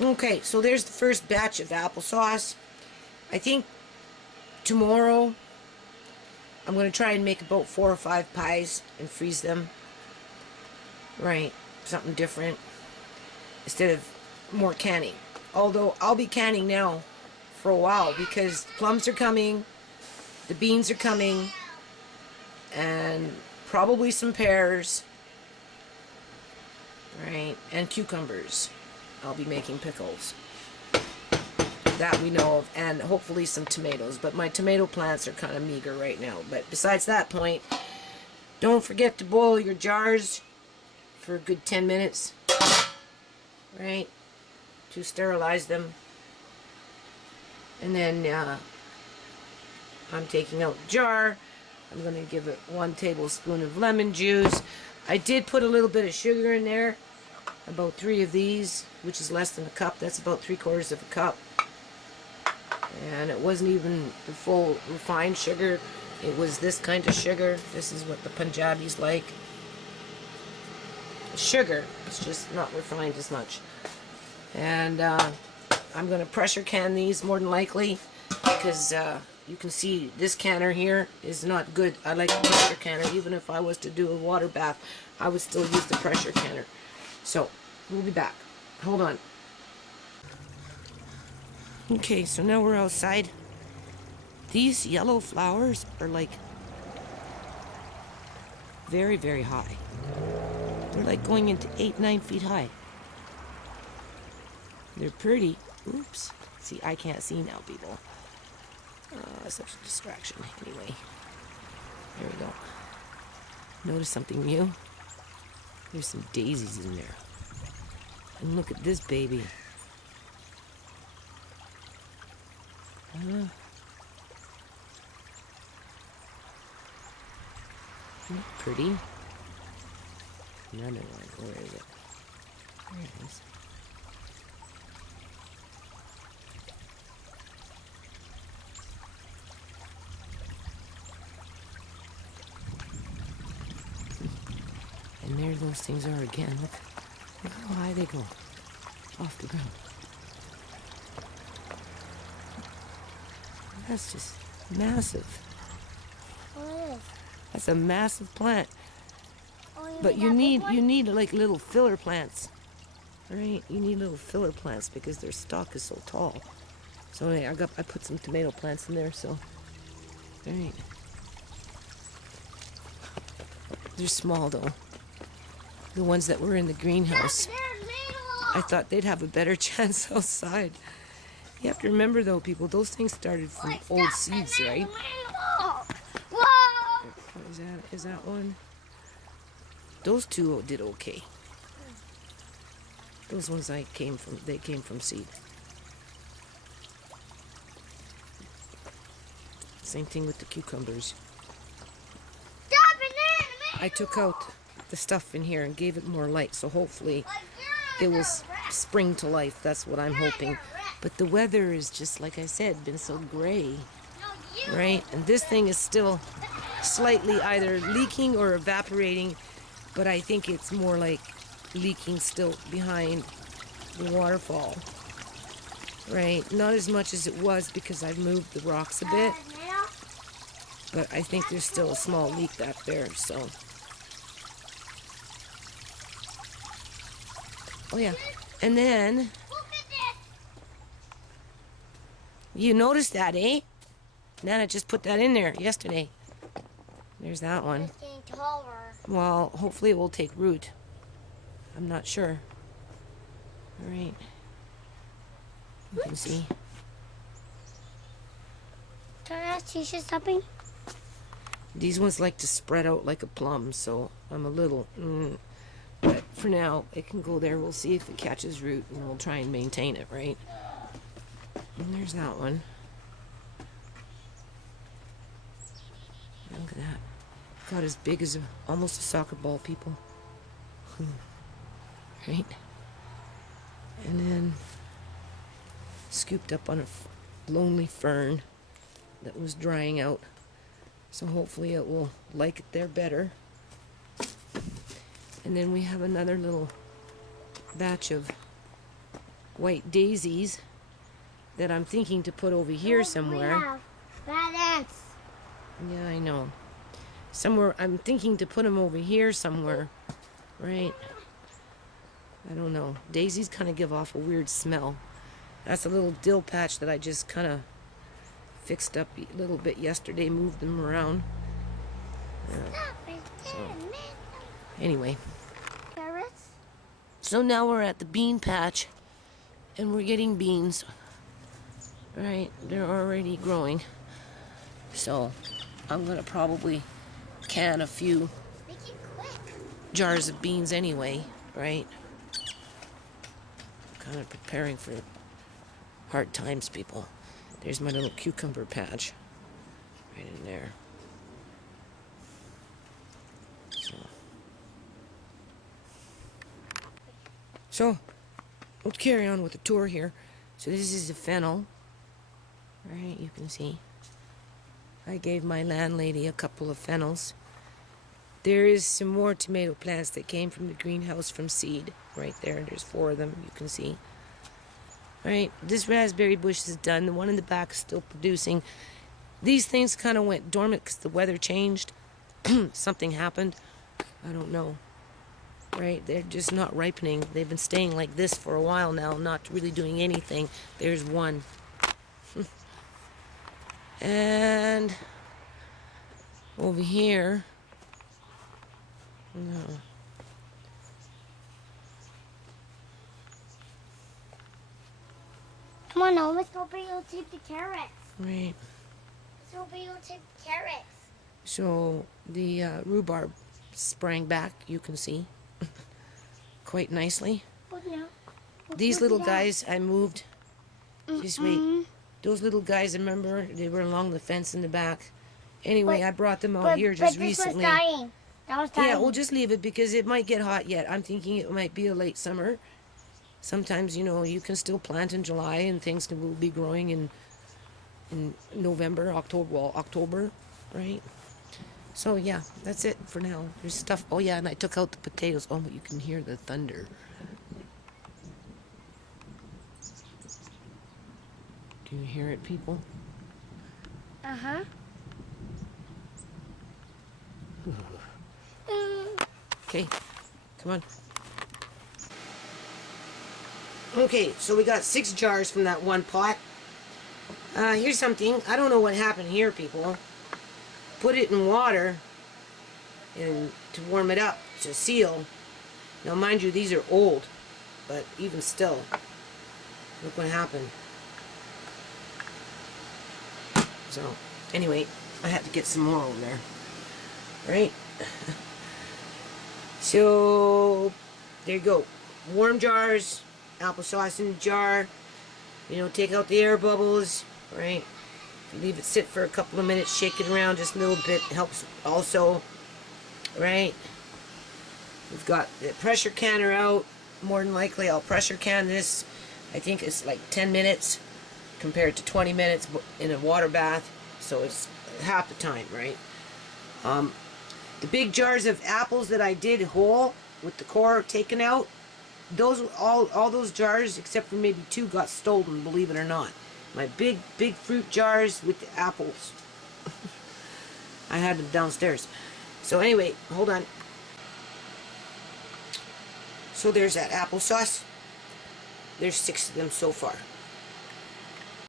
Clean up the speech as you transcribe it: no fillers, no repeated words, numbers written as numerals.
Okay, so there's the first batch of applesauce. I think tomorrow I'm going to try and make about 4 or 5 pies and freeze them. Right, something different instead of more canning. Although I'll be canning now for a while because plums are coming, the beans are coming, and probably some pears, right, and cucumbers. I'll be making pickles. That we know of, and hopefully some tomatoes, but my tomato plants are kind of meager right now. But besides that point, don't forget to boil your jars for a good 10 minutes, right, to sterilize them. And then I'm taking out the jar. I'm going to give it 1 tablespoon of lemon juice. I did put a little bit of sugar in there, about 3 of these, which is less than a cup. That's about 3/4 of a cup. And it wasn't even the full refined sugar. It was this kind of sugar. This is what the Punjabis like. Sugar. It's just not refined as much. And I'm going to pressure can these more than likely because you can see this canner here is not good. I like the pressure canner. Even if I was to do a water bath, I would still use the pressure canner. So, we'll be back. Hold on. Okay, so now we're outside. These yellow flowers are like very, very high. They're like going into 8-9 feet high. They're pretty. Oops. See, I can't see now, people. Such a distraction. Anyway, there we go. Notice something new? There's some daisies in there. And look at this baby. Isn't that pretty? Another one. Where is it? There it is. And there those things are again. Look how high they go off the ground. That's just massive. What is? That's a massive plant. Oh, But you need like little filler plants, right? You need little filler plants because their stalk is so tall. So anyway, I put some tomato plants in there. So, all right. They're small though. The ones that were in the greenhouse. I thought they'd have a better chance outside. You have to remember though, people, those things started from old seeds, right? Whoa! Is that one? Those two did okay. Those ones they came from seed. Same thing with the cucumbers. I took out the stuff in here and gave it more light, so hopefully it will spring to life. That's what I'm hoping. But the weather is just, like I said, been so gray, right? And this thing is still slightly either leaking or evaporating, but I think it's more like leaking still behind the waterfall, right? Not as much as it was because I've moved the rocks a bit, but I think there's still a small leak back there, so. Oh yeah, and then, you noticed that, eh? Nana just put that in there yesterday. There's that one. It's getting taller. Well, hopefully it will take root. I'm not sure. All right. You can see. Can I ask you something? These ones like to spread out like a plum, so I'm a little... But for now, it can go there. We'll see if it catches root, and we'll try and maintain it, right? And there's that one. Look at that. Got as big as almost a soccer ball, people. Right? And then scooped up on a lonely fern that was drying out. So hopefully it will like it there better. And then we have another little batch of white daisies that I'm thinking to put over here We somewhere. have bad ants. Yeah, I know. Somewhere, I'm thinking to put them over here somewhere, right? I don't know. Daisies kind of give off a weird smell. That's a little dill patch that I just kind of fixed up a little bit yesterday, moved them around. Stop it, So, man. anyway, Carrots? so now we're at the bean patch and we're getting beans. Right, they're already growing. So I'm gonna probably can a few Make it quick. jars of beans anyway, right? Kind of preparing for hard times, people. There's my little cucumber patch right in there. So let's carry on with the tour here. So this is a fennel, right? You can see. I gave my landlady a couple of fennels. There is some more tomato plants that came from the greenhouse from seed right there. There's 4 of them, you can see. Right, this raspberry bush is done. The one in the back is still producing. These things kind of went dormant because the weather changed. Something happened. I don't know. Right, they're just not ripening. They've been staying like this for a while now, not really doing anything. There's one. And over here, no. Come on, now, let's go videotape the carrots. Right. Let's go videotape the carrots. So the rhubarb sprang back, you can see, quite nicely. What now? These little guys I moved. Just wait. Those little guys, remember, they were along the fence in the back. Anyway, I brought them out here just recently. But this was dying. That was dying. Yeah, we'll just leave it because it might get hot yet. I'm thinking it might be a late summer. Sometimes, you know, you can still plant in July and things will be growing in November, October, right? So yeah, that's it for now. There's stuff. Oh yeah, and I took out the potatoes. Oh, but you can hear the thunder. Do you hear it, people? Uh-huh. Okay, come on. Okay, so we got 6 jars from that one pot. Here's something. I don't know what happened here, people. Put it in water and to warm it up to seal. Now, mind you, these are old, but even still, look what happened. So, anyway, I had to get some more over there. Right? So, there you go. Warm jars, applesauce in the jar. You know, take out the air bubbles, right? If you leave it sit for a couple of minutes, shake it around just a little bit, helps also, right? We've got the pressure canner out. More than likely, I'll pressure can this. I think it's like 10 minutes compared to 20 minutes in a water bath, so it's half the time, right? The big jars of apples that I did whole with the core taken out, those all those jars except for maybe 2 got stolen, believe it or not. My big fruit jars with the apples. I had them downstairs. So anyway, hold on. So there's that applesauce. There's 6 of them so far.